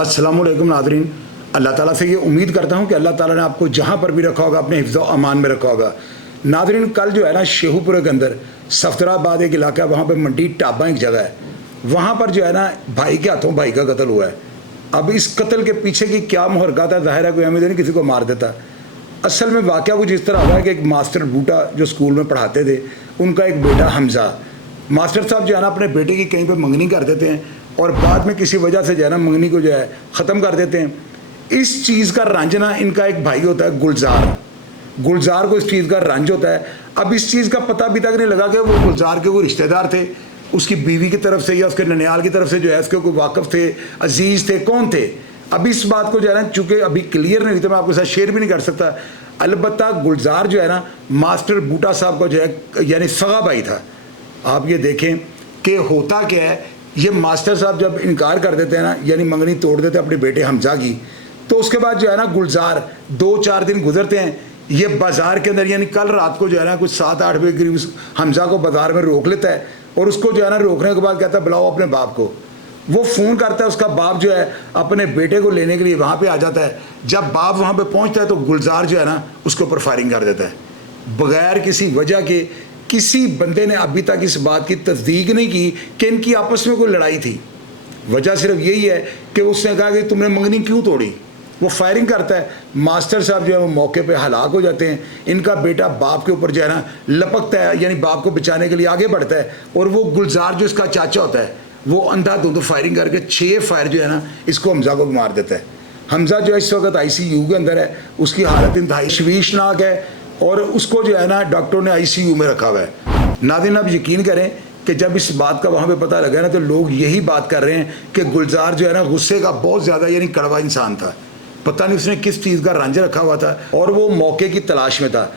अस्सलामुअलैकुम नाज़रीन, अल्लाह ताला से ये उम्मीद करता हूँ कि अल्लाह ताला ने आपको जहाँ पर भी रखा होगा अपने हिफ्ज़ व अमान में रखा होगा। नाज़रीन, कल जो है ना शेखुपुरा के अंदर सफदराबाद एक इलाका, वहाँ पे मंडी टाबा एक जगह है, वहाँ पर जो है ना भाई के हाथों भाई का कत्ल हुआ है। अब इस कत्ल के पीछे की क्या मुहरकत है, ज़ाहिर है कोई अमीर नहीं किसी को मार देता। असल में वाक़या कुछ इस तरह हुआ है कि एक मास्टर बूटा जो स्कूल में पढ़ाते थे, उनका एक बेटा हमज़ा, मास्टर साहब जो है ना अपने बेटे की कहीं पर मंगनी कर देते हैं और बाद में किसी वजह से जो है ना मंगनी को जो है ख़त्म कर देते हैं। इस चीज़ का रंज ना इनका एक भाई होता है गुलजार को इस चीज़ का रंज होता है। अब इस चीज़ का पता अभी तक नहीं लगा कि वो गुलजार के कोई रिश्तेदार थे उसकी बीवी की तरफ से या उसके ननियाल की तरफ से जो है उसके कोई वाकफ़ थे, अजीज़ थे, कौन थे। अब इस बात को जो है ना चूँकि अभी क्लियर नहीं, तो मैं आपके साथ शेयर भी नहीं कर सकता। अलबत्ता गुलजार जो है ना मास्टर बूटा साहब का जो है यानी सगा भाई था। आप ये देखें कि होता क्या है, ये मास्टर साहब जब इनकार कर देते हैं ना, यानी मंगनी तोड़ देते हैं अपने बेटे हमज़ा की, तो उसके बाद जो है ना गुलजार 2-4 दिन गुजरते हैं, ये बाज़ार के अंदर यानी कल रात को जो है ना कुछ 7-8 बजे करीब हमज़ा को बाज़ार में रोक लेता है और उसको जो है ना रोकने के बाद कहता है बुलाओ अपने बाप को। वो फ़ोन करता है, उसका बाप जो है अपने बेटे को लेने के लिए वहाँ पर आ जाता है। जब बाप वहाँ पर पहुँचता है तो गुलजार जो है ना उसके ऊपर फायरिंग कर देता है बग़ैर किसी वजह के। किसी बंदे ने अभी तक इस बात की तस्दीक नहीं की कि इनकी आपस में कोई लड़ाई थी। वजह सिर्फ यही है कि उसने कहा कि तुमने मंगनी क्यों तोड़ी। वो फायरिंग करता है, मास्टर साहब जो है वो मौके पे हलाक हो जाते हैं। इनका बेटा बाप के ऊपर जो है ना लपकता है, यानी बाप को बचाने के लिए आगे बढ़ता है, और वो गुलजार जो इसका चाचा होता है वो अंधाधुंध फायरिंग करके 6 फायर जो है ना इसको हमज़ा को मार देता है। हमज़ा जो है इस वक्त ICU के अंदर है, उसकी हालत इंतहाई तशवीशनाक है और उसको जो है ना डॉक्टरों ने ICU में रखा हुआ है। नाज़रीन, आप यकीन करें कि जब इस बात का वहाँ पे पता लगा ना तो लोग यही बात कर रहे हैं कि गुलजार जो है ना गुस्से का बहुत ज़्यादा यानी कड़वा इंसान था। पता नहीं उसने किस चीज़ का रंज रखा हुआ था और वो मौके की तलाश में था।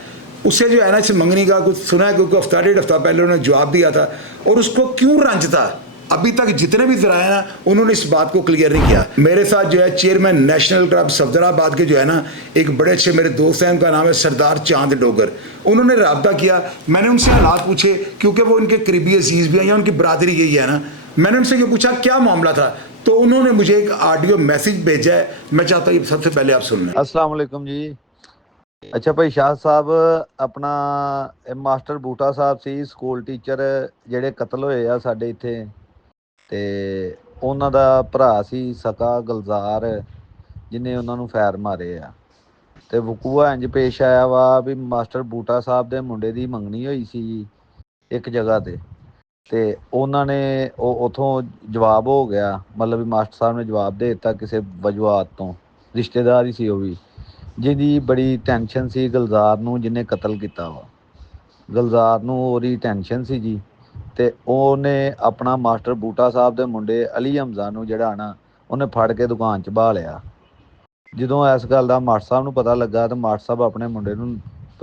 उसे जो है ना इस मंगनी का कुछ सुना है क्योंकि हफ्ता 1.5 हफ्ता पहले उन्होंने जवाब दिया था, और उसको क्यों रंज था अभी तक जितने भी ज़राए ना उन्होंने इस बात को क्लियर नहीं किया। मेरे साथ जो है चेयरमैन नेशनल क्लब सफदराबाद के जो है ना एक बड़े अच्छे मेरे दोस्त हैं, उनका नाम है सरदार चांद डोगर। उन्होंने रब्ता किया, मैंने उनसे हालात पूछे क्योंकि वो उनके करीबी अजीज़ भी हैं या उनकी बरादरी यही है ना। मैंने उनसे ये पूछा क्या मामला था, तो उन्होंने मुझे एक ऑडियो मैसेज भेजा है, मैं चाहता हूँ सबसे पहले आप सुन लें। अस्सलाम वालेकुम जी। अच्छा भाई शाह साहब, अपना मास्टर बूटा साहब सी स्कूल टीचर ਜਿਹੜੇ ਕਤਲ ਹੋਏ ਆ ਸਾਡੇ ਇੱਥੇ, ਤੇ ਉਹਨਾਂ ਦਾ ਭਰਾ ਸੀ ਸਕਾ ਗੁਲਜ਼ਾਰ ਜਿਹਨੇ ਉਹਨਾਂ ਨੂੰ ਫੈਰ ਮਾਰੇ ਆ। ਤੇ ਵਕੂਆ ਇੰਜ ਪੇਸ਼ ਆਇਆ ਵਾ ਵੀ ਮਾਸਟਰ ਬੂਟਾ ਸਾਹਿਬ ਦੇ ਮੁੰਡੇ ਦੀ ਮੰਗਣੀ ਹੋਈ ਸੀ ਇੱਕ ਜਗ੍ਹਾ ਤੇ ਉਹਨਾਂ ਨੇ ਉਥੋਂ ਜਵਾਬ ਹੋ ਗਿਆ, ਮਤਲਬ ਵੀ ਮਾਸਟਰ ਸਾਹਿਬ ਨੇ ਜਵਾਬ ਦੇ ਦਿੱਤਾ ਕਿਸੇ ਵਜੂਹਾਤ ਤੋਂ, ਰਿਸ਼ਤੇਦਾਰ ਹੀ ਸੀ ਉਹ ਵੀ, ਜਿਹਦੀ ਬੜੀ ਟੈਨਸ਼ਨ ਸੀ ਗੁਲਜ਼ਾਰ ਨੂੰ ਜਿਹਨੇ ਕਤਲ ਕੀਤਾ ਵਾ। ਗੁਲਜ਼ਾਰ ਨੂੰ ਉਹਦੀ ਟੈਨਸ਼ਨ ਸੀ ਜੀ, ਤੇ ਉਹਨੇ ਆਪਣਾ ਮਾਸਟਰ ਬੂਟਾ ਸਾਹਿਬ ਦੇ ਮੁੰਡੇ ਅਲੀ ਹਮਜ਼ਾ ਨੂੰ ਜਿਹੜਾ ਨਾ ਉਹਨੇ ਫੜ ਕੇ ਦੁਕਾਨ 'ਚ ਬਾਹ ਲਿਆ। ਜਦੋਂ ਇਸ ਗੱਲ ਦਾ ਮਾਸਟਰ ਸਾਹਿਬ ਨੂੰ ਪਤਾ ਲੱਗਾ ਤਾਂ ਮਾਸਟਰ ਸਾਹਿਬ ਆਪਣੇ ਮੁੰਡੇ ਨੂੰ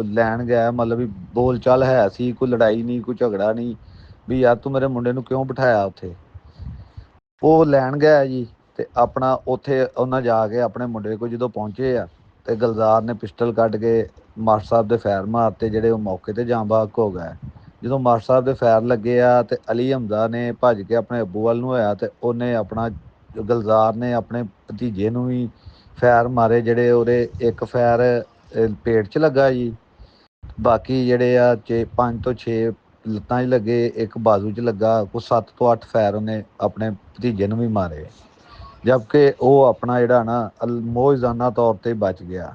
ਲੈਣ ਗਿਆ, ਮਤਲਬ ਵੀ ਬੋਲ ਚਾਲ ਹੈ ਸੀ, ਕੋਈ ਲੜਾਈ ਨਹੀਂ, ਕੋਈ ਝਗੜਾ ਨਹੀਂ, ਵੀ ਯਾਰ ਤੂੰ ਮੇਰੇ ਮੁੰਡੇ ਨੂੰ ਕਿਉਂ ਬਿਠਾਇਆ ਉੱਥੇ। ਉਹ ਲੈਣ ਗਿਆ ਜੀ, ਤੇ ਆਪਣਾ ਉੱਥੇ ਉਹਨਾਂ ਜਾ ਕੇ ਆਪਣੇ ਮੁੰਡੇ ਕੋਲ ਜਦੋਂ ਪਹੁੰਚੇ ਆ ਤੇ ਗੁਲਜ਼ਾਰ ਨੇ ਪਿਸਟਲ ਕੱਢ ਕੇ ਮਾਸਟਰ ਸਾਹਿਬ ਦੇ ਫੈਰ ਮਾਰਤੇ, ਜਿਹੜੇ ਉਹ ਮੌਕੇ ਤੇ ਜਾਂ ਬਾਗ ਹੋ ਗਏ। ਜਦੋਂ ਮਾਸਟਰ ਸਾਹਿਬ ਦੇ ਫੈਰ ਲੱਗੇ ਆ ਤੇ ਅਲੀ ਹਮਜ਼ਾ ਨੇ ਭੱਜ ਕੇ ਆਪਣੇ ਅੱਬੂ ਵੱਲ ਨੂੰ ਹੋਇਆ, ਤੇ ਉਹਨੇ ਆਪਣਾ ਗੁਲਜ਼ਾਰ ਨੇ ਆਪਣੇ ਭਤੀਜੇ ਨੂੰ ਵੀ ਫੈਰ ਮਾਰੇ, ਜਿਹੜੇ ਉਹਦੇ ਇੱਕ ਫੈਰ ਪੇਟ 'ਚ ਲੱਗਾ ਜੀ, ਬਾਕੀ ਜਿਹੜੇ ਆ 5 ਤੋਂ 6 ਲੱਤਾਂ 'ਚ ਲੱਗੇ, ਇੱਕ ਬਾਜ਼ੂ 'ਚ ਲੱਗਾ, ਕੁਛ 7 ਤੋਂ 8 ਫੈਰ ਉਹਨੇ ਆਪਣੇ ਭਤੀਜੇ ਨੂੰ ਵੀ ਮਾਰੇ, ਜਦਕਿ ਉਹ ਆਪਣਾ ਜਿਹੜਾ ਨਾ ਮੌਜਜ਼ਾਨਾ ਤੌਰ 'ਤੇ ਬਚ ਗਿਆ।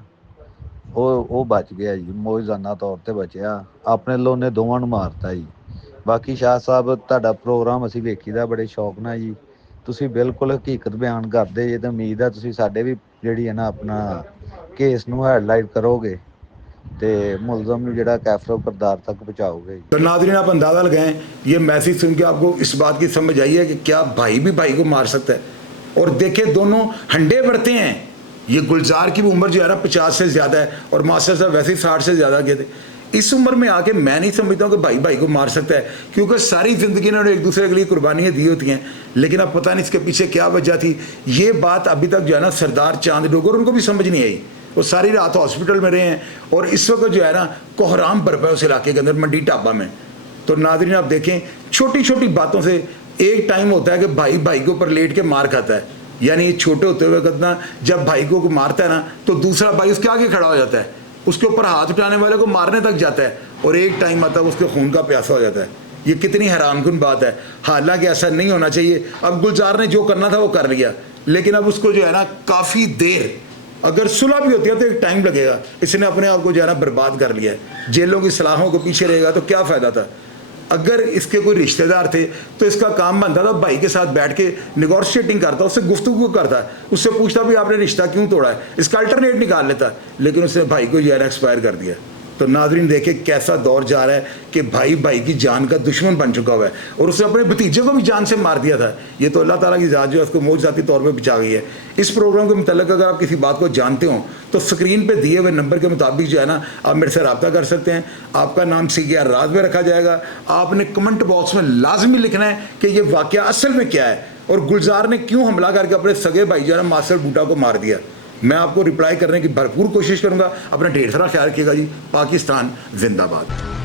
ਉਹ ਬਚ ਗਿਆ ਜੀ, ਮੌਜਜ਼ਾਨਾ ਤੌਰ 'ਤੇ ਬਚਿਆ, ਆਪਣੇ ਵੱਲੋਂ ਉਹਨੇ ਦੋਵਾਂ ਨੂੰ ਮਾਰਤਾ ਜੀ। ਬਾਕੀ ਸ਼ਾਹ ਸਾਹਿਬ ਤੁਹਾਡਾ ਪ੍ਰੋਗਰਾਮ ਅਸੀਂ ਵੇਖੀਦਾ ਬੜੇ ਸ਼ੌਕ ਨਾਲ ਜੀ, ਤੁਸੀਂ ਬਿਲਕੁਲ ਹਕੀਕਤ ਬਿਆਨ ਕਰਦੇ ਜੇ, ਤੇ ਉਮੀਦ ਹੈ ਤੁਸੀਂ ਸਾਡੇ ਵੀ ਜਿਹੜੀ ਹੈ ਨਾ ਆਪਣਾ ਕੇਸ ਨੂੰ ਹੈਡਲਾਈਟ ਕਰੋਗੇ ਤੇ मुलजम ਨੂੰ ਜਿਹੜਾ कैफरो करदार तक पहुँचाओगे। तो नाज़रीन, आप अंदाज़ा लगाएं, ये मैसेज सुन के आपको इस बात की समझ आई है कि क्या भाई भी भाई को मार सकता है। और देखे दोनों हंडे बढ़ते हैं। ये गुलजार की भी उम्र जो है ना 50 से ज़्यादा है और मास्टर साहब वैसे ही 60 से ज़्यादा के थे। इस उम्र में आके मैं नहीं समझता हूँ कि भाई भाई को मार सकता है, क्योंकि सारी ज़िंदगी इन्होंने एक दूसरे के लिए कुर्बानियाँ दी होती हैं, लेकिन अब पता नहीं इसके पीछे क्या वजह थी। ये बात अभी तक जो है ना सरदार चांद डोगर उनको भी समझ नहीं आई। वो सारी रात हॉस्पिटल में रहे हैं और इस वक्त जो है ना कोहराम बरपा है उस इलाके के अंदर, मंडी ढाबा में। तो नाज़रीन आप देखें, छोटी छोटी बातों से एक टाइम होता है कि भाई भाई के ऊपर लेट के मार खाता है, यानी ये छोटे होते हुए कितना जब भाई को मारता है ना तो दूसरा भाई उसके आगे खड़ा हो जाता है, उसके ऊपर हाथ उठाने वाले को मारने तक जाता है, और एक टाइम आता है उसके खून का प्यासा हो जाता है। ये कितनी हैरानकुन बात है। हालांकि ऐसा नहीं होना चाहिए। अब गुलजार ने जो करना था वो कर लिया, लेकिन अब उसको जो है ना काफ़ी देर, अगर सुलह भी होती है तो एक टाइम लगेगा। इसने अपने आप को जो है ना बर्बाद कर लिया है। जेलों की सलाहों के पीछे रहेगा तो क्या फ़ायदा था। अगर इसके कोई रिश्तेदार थे तो इसका काम बनता था भाई के साथ बैठ के निगोशिएटिंग करता, उससे गुफ्तगू करता, उससे पूछता भी आपने रिश्ता क्यों तोड़ा है, इसका अल्टरनेट निकाल लेता, लेकिन उसने भाई को जो है एक्सपायर कर दिया। तो नाज़रीन देखे कैसा दौर जा रहा है कि भाई भाई की जान का दुश्मन बन चुका हुआ है, और उसने अपने भतीजे को भी जान से मार दिया था। ये तो अल्लाह ताला की ज़ात जो है उसको मौजूदाती तौर पर बचा गई है। इस प्रोग्राम के मतलब अगर आप किसी बात को जानते हो तो स्क्रीन पे दिए हुए नंबर के मुताबिक जो है ना आप मेरे से रब्ता कर सकते हैं। आपका नाम CKR राज में रखा जाएगा। आपने कमेंट बॉक्स में लाजमी लिखना है कि ये वाक़या असल में क्या है और गुलजार ने क्यों हमला करके अपने सगे भाई जो है ना मास्टर बूटा को मार दिया। मैं आपको रिप्लाई करने की भरपूर कोशिश करूंगा। अपना ढेर सारा ख्याल रखिएगा जी। पाकिस्तान जिंदाबाद।